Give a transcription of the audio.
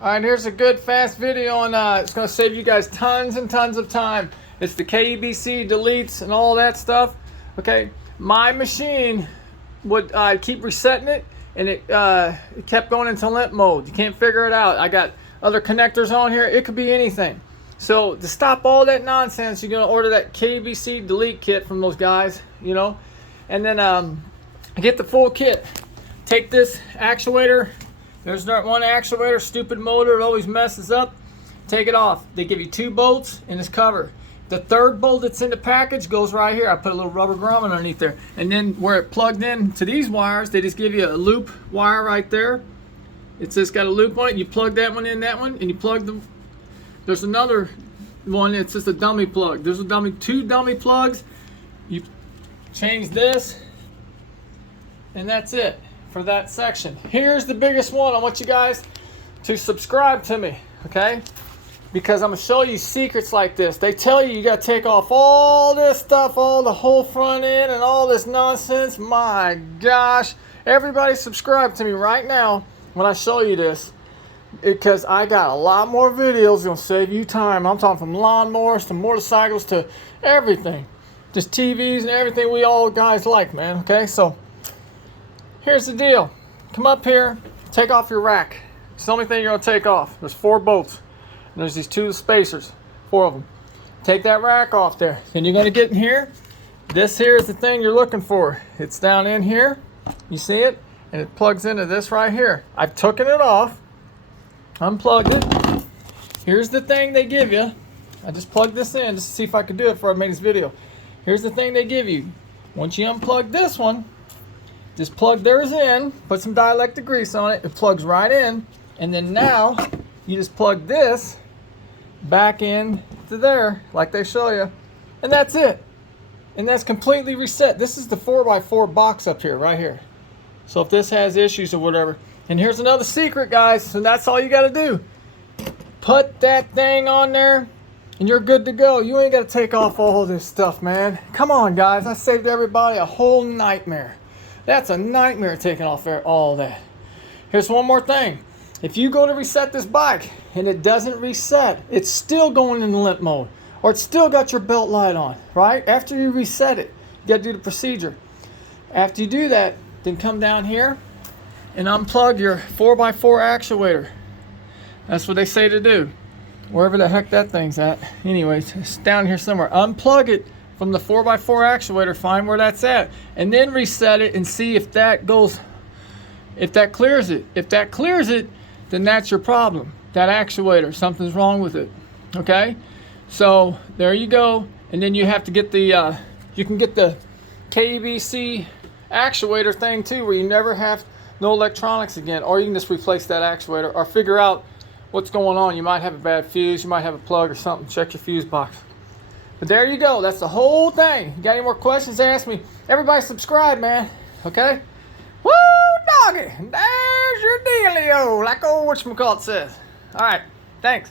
Alright, here's a good fast video on it's going to save you guys tons and tons of time. It's the kebc deletes and all that stuff. Okay, my machine would keep resetting it, and it kept going into limp mode. You can't figure it out. I got other connectors on here. It could be anything. So to stop all that nonsense, you're going to order that kebc delete kit from those guys, you know, and then get the full kit. Take this actuator. There's that one actuator, stupid motor, it always messes up. Take it off. They give you 2 bolts in this cover. The 3rd bolt that's in the package goes right here. I put a little rubber grommet underneath there. And then where it plugged in to these wires, they just give you a loop wire right there. It's just got a loop on it. You plug that one in, and you plug the. There's another one. It's just a dummy plug. There's a 2 dummy plugs. You change this, and that's it for that section. Here's the biggest one. I want you guys to subscribe to me, okay? Because I'm gonna show you secrets like this. They tell you gotta take off all this stuff, all the whole front end and all this nonsense. My gosh, everybody subscribe to me right now when I show you this, because I got a lot more videos gonna save you time. I'm talking from lawnmowers to motorcycles to everything, just TVs and everything we all guys like, man. Okay, so here's the deal. Come up here, take off your rack. It's the only thing you're gonna take off. There's 4 bolts. And there's these 2 spacers, 4 of them. Take that rack off there. Then you're gonna get in here. This here is the thing you're looking for. It's down in here. You see it? And it plugs into this right here. I've taken it off, unplugged it. Here's the thing they give you. I just plugged this in just to see if I could do it before I made this video. Here's the thing they give you. Once you unplug this one, just plug theirs in, put some dielectric grease on it, it plugs right in, and then now you just plug this back in to there like they show you, and that's it. And that's completely reset. This is the 4x4 box up here, right here. So if this has issues or whatever, and here's another secret, guys, and that's all you got to do. Put that thing on there and you're good to go. You ain't got to take off all this stuff, man. Come on, guys, I saved everybody a whole nightmare. That's a nightmare taking off all that. Here's one more thing. If you go to reset this bike and it doesn't reset, it's still going in limp mode, or it's still got your belt light on, right? After you reset it, you got to do the procedure. After you do that, then come down here and unplug your 4x4 actuator. That's what they say to do, wherever the heck that thing's at. Anyways, it's down here somewhere. Unplug it from the 4x4 actuator, find where that's at, and then reset it and see if that goes, if that clears it. If that clears it, then that's your problem. That actuator, something's wrong with it. Okay? So there you go. And then you have to get the, you can get the kebc actuator thing too, where you never have no electronics again, or you can just replace that actuator or figure out what's going on. You might have a bad fuse, you might have a plug or something. Check your fuse box. But there you go. That's the whole thing. You got any more questions, ask me. Everybody subscribe, man. Okay? Woo, doggy. There's your dealio, like old whatchamacallit says. All right. Thanks.